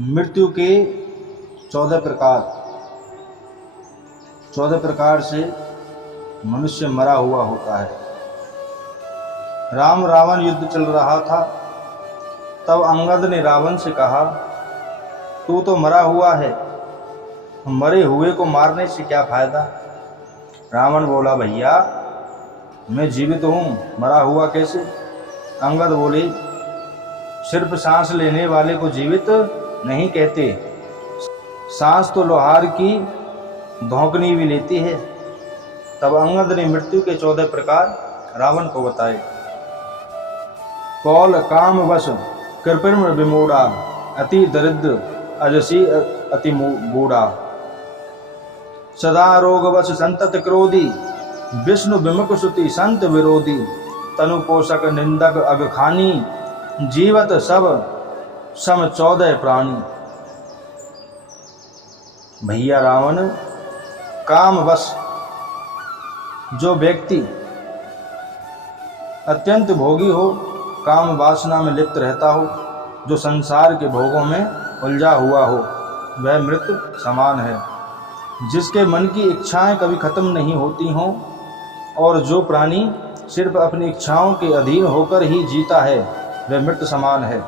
मृत्यु के 14 प्रकार। 14 प्रकार से मनुष्य मरा हुआ होता है। राम रावण युद्ध चल रहा था, तब अंगद ने रावण से कहा, तू तो मरा हुआ है, मरे हुए को मारने से क्या फायदा। रावण बोला, भैया मैं जीवित हूँ, मरा हुआ कैसे। अंगद बोले, सिर्फ सांस लेने वाले को जीवित नहीं कहते, सांस तो लोहार की धौंकनी भी लेती है। तब अंगद ने मृत्यु के 14 प्रकार रावण को बताए। कौल काम वश कृपण विमूढ़ा, अति दरिद्र अजसी अति बूढ़ा। सदा रोग वश संतत क्रोधी, विष्णु विमुख सुति संत विरोधी। तनु पोषक निंदक अगखानी, जीवत सब सम 14 प्राणी। भैया रावण, कामवश जो व्यक्ति अत्यंत भोगी हो, काम वासना में लिप्त रहता हो, जो संसार के भोगों में उलझा हुआ हो, वह मृत समान है। जिसके मन की इच्छाएं कभी खत्म नहीं होती हों, और जो प्राणी सिर्फ अपनी इच्छाओं के अधीन होकर ही जीता है, वह मृत समान है।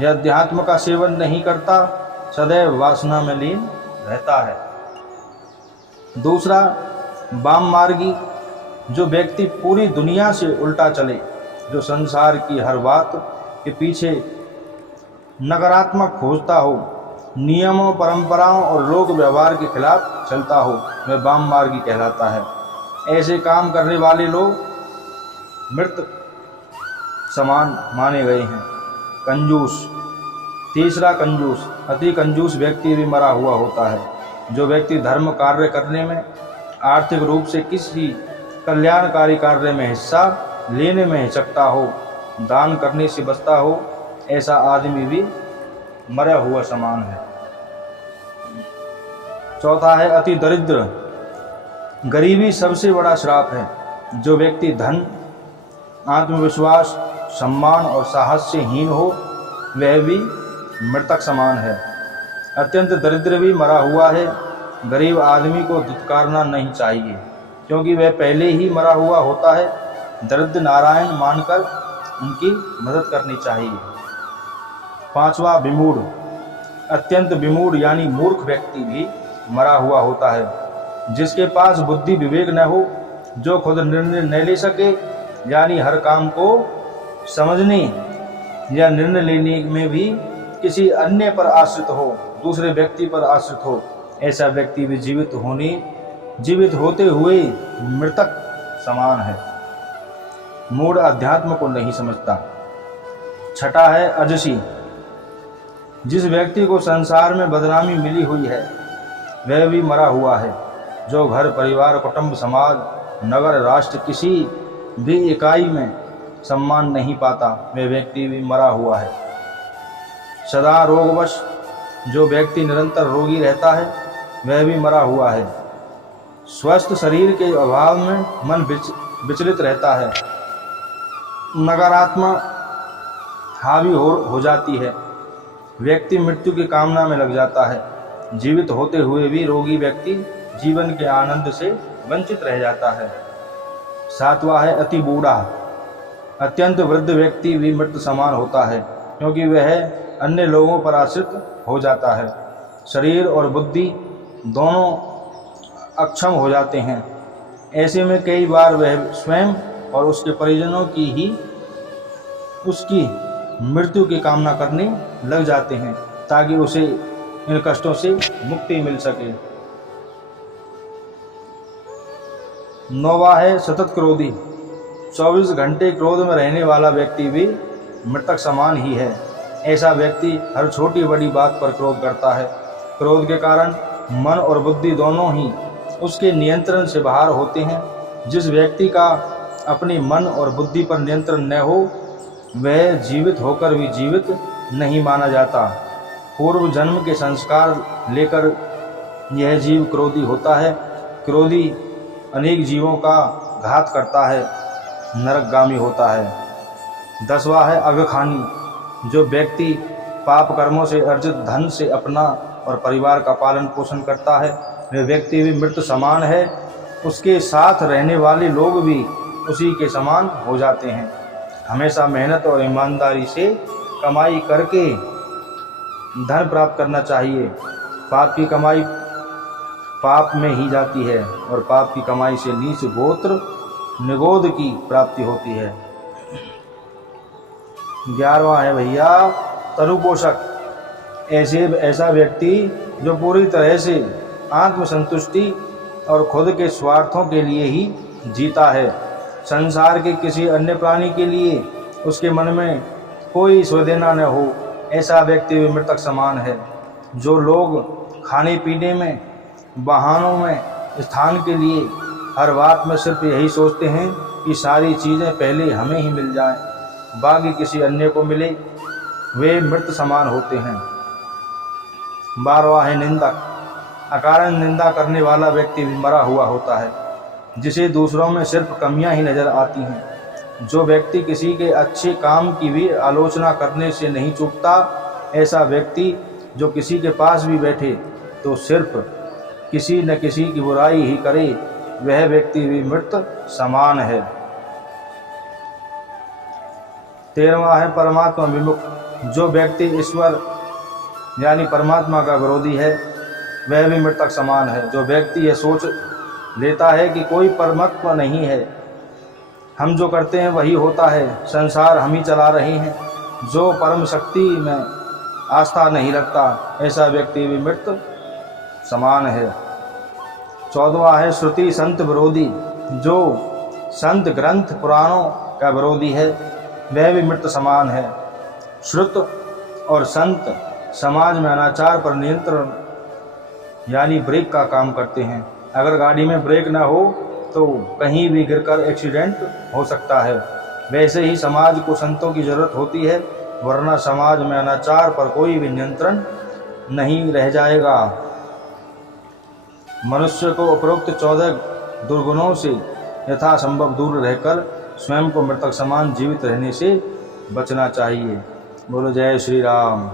यह अध्यात्म का सेवन नहीं करता, सदैव वासना में लीन रहता है। दूसरा, वाम मार्गी जो व्यक्ति पूरी दुनिया से उल्टा चले, जो संसार की हर बात के पीछे नकारात्मक खोजता हो, नियमों परंपराओं और लोक व्यवहार के खिलाफ चलता हो, वह वाम मार्गी कहलाता है। ऐसे काम करने वाले लोग मृत समान माने गए हैं। कंजूस। तीसरा, कंजूस अति कंजूस व्यक्ति भी मरा हुआ होता है। जो व्यक्ति धर्म कार्य करने में, आर्थिक रूप से किसी कल्याणकारी कार्य में हिस्सा लेने में हिचकता हो, दान करने से बचता हो, ऐसा आदमी भी मरा हुआ समान है। चौथा है अति दरिद्र। गरीबी सबसे बड़ा श्राप है। जो व्यक्ति धन, आत्मविश्वास, सम्मान और साहस से हीन हो, वह भी मृतक समान है। अत्यंत दरिद्र भी मरा हुआ है। गरीब आदमी को दुत्कारना नहीं चाहिए, क्योंकि वह पहले ही मरा हुआ होता है। दरिद्र नारायण मानकर उनकी मदद करनी चाहिए। पांचवा, विमूढ़। अत्यंत विमूढ़ यानी मूर्ख व्यक्ति भी मरा हुआ होता है। जिसके पास बुद्धि विवेक न हो, जो खुद निर्णय न ले सके, यानी हर काम को समझने या निर्णय लेने में भी किसी अन्य पर आश्रित हो, दूसरे व्यक्ति पर आश्रित हो, ऐसा व्यक्ति भी जीवित होते हुए मृतक समान है। मूढ़ अध्यात्म को नहीं समझता। छठा है अजसी। जिस व्यक्ति को संसार में बदनामी मिली हुई है, वह भी मरा हुआ है। जो घर परिवार, कुटुंब, समाज, नगर, राष्ट्र किसी भी इकाई में सम्मान नहीं पाता, वह व्यक्ति भी मरा हुआ है। सदा रोगवश जो व्यक्ति निरंतर रोगी रहता है, वह भी मरा हुआ है। स्वस्थ शरीर के अभाव में मन विचलित रहता है, नकारात्मक हावी हो जाती है, व्यक्ति मृत्यु की कामना में लग जाता है। जीवित होते हुए भी रोगी व्यक्ति जीवन के आनंद से वंचित रह जाता है। सातवां है अति बूढ़ा। अत्यंत वृद्ध व्यक्ति भी मृत समान होता है, क्योंकि वह अन्य लोगों पर आश्रित हो जाता है। शरीर और बुद्धि दोनों अक्षम हो जाते हैं। ऐसे में कई बार वह स्वयं और उसके परिजनों की ही उसकी मृत्यु की कामना करने लग जाते हैं, ताकि उसे इन कष्टों से मुक्ति मिल सके। नौवां है सतत क्रोधी। 24 घंटे क्रोध में रहने वाला व्यक्ति भी मृतक समान ही है। ऐसा व्यक्ति हर छोटी बड़ी बात पर क्रोध करता है। क्रोध के कारण मन और बुद्धि दोनों ही उसके नियंत्रण से बाहर होते हैं। जिस व्यक्ति का अपनी मन और बुद्धि पर नियंत्रण न हो, वह जीवित होकर भी जीवित नहीं माना जाता। पूर्व जन्म के संस्कार लेकर यह जीव क्रोधी होता है। क्रोधी अनेक जीवों का घात करता है, नरकगामी होता है। 10वां है अगखानी। जो व्यक्ति पाप कर्मों से अर्जित धन से अपना और परिवार का पालन पोषण करता है, वह व्यक्ति भी मृत समान है। उसके साथ रहने वाले लोग भी उसी के समान हो जाते हैं। हमेशा मेहनत और ईमानदारी से कमाई करके धन प्राप्त करना चाहिए। पाप की कमाई पाप में ही जाती है और पाप की कमाई से नीच गोत्र निगोद की प्राप्ति होती है। 11वां है भैया तरुपोषक। ऐसा व्यक्ति जो पूरी तरह से आत्मसंतुष्टि और खुद के स्वार्थों के लिए ही जीता है, संसार के किसी अन्य प्राणी के लिए उसके मन में कोई संवेदना न हो, ऐसा व्यक्ति भी मृतक समान है। जो लोग खाने पीने में, वाहनों में, स्थान के लिए हर बात में सिर्फ यही सोचते हैं कि सारी चीज़ें पहले हमें ही मिल जाएं, बाकी किसी अन्य को मिले, वे मृत समान होते हैं। 12वां है निंदक। अकारण निंदा करने वाला व्यक्ति भी मरा हुआ होता है, जिसे दूसरों में सिर्फ कमियां ही नजर आती हैं। जो व्यक्ति किसी के अच्छे काम की भी आलोचना करने से नहीं चूकता, ऐसा व्यक्ति जो किसी के पास भी बैठे तो सिर्फ किसी न किसी की बुराई ही करे, वह व्यक्ति भी मृत समान है। 13वां है परमात्मा विमुख। जो व्यक्ति ईश्वर यानी परमात्मा का विरोधी है, वह भी मृतक समान है। जो व्यक्ति यह सोच लेता है कि कोई परमात्मा नहीं है, हम जो करते हैं वही होता है, संसार हम ही चला रहे हैं, जो परम शक्ति में आस्था नहीं रखता, ऐसा व्यक्ति भी मृत समान है। 14वां है श्रुति संत विरोधी। जो संत ग्रंथ पुराणों का विरोधी है, वह भी मृत समान है। श्रुत और संत समाज में अनाचार पर नियंत्रण यानी ब्रेक का काम करते हैं। अगर गाड़ी में ब्रेक न हो तो कहीं भी गिरकर एक्सीडेंट हो सकता है। वैसे ही समाज को संतों की जरूरत होती है, वरना समाज में अनाचार पर कोई भी नियंत्रण नहीं रह जाएगा। मनुष्य को उपरोक्त 14 दुर्गुणों से यथासंभव दूर रहकर स्वयं को मृतक समान जीवित रहने से बचना चाहिए। बोलो जय श्री राम।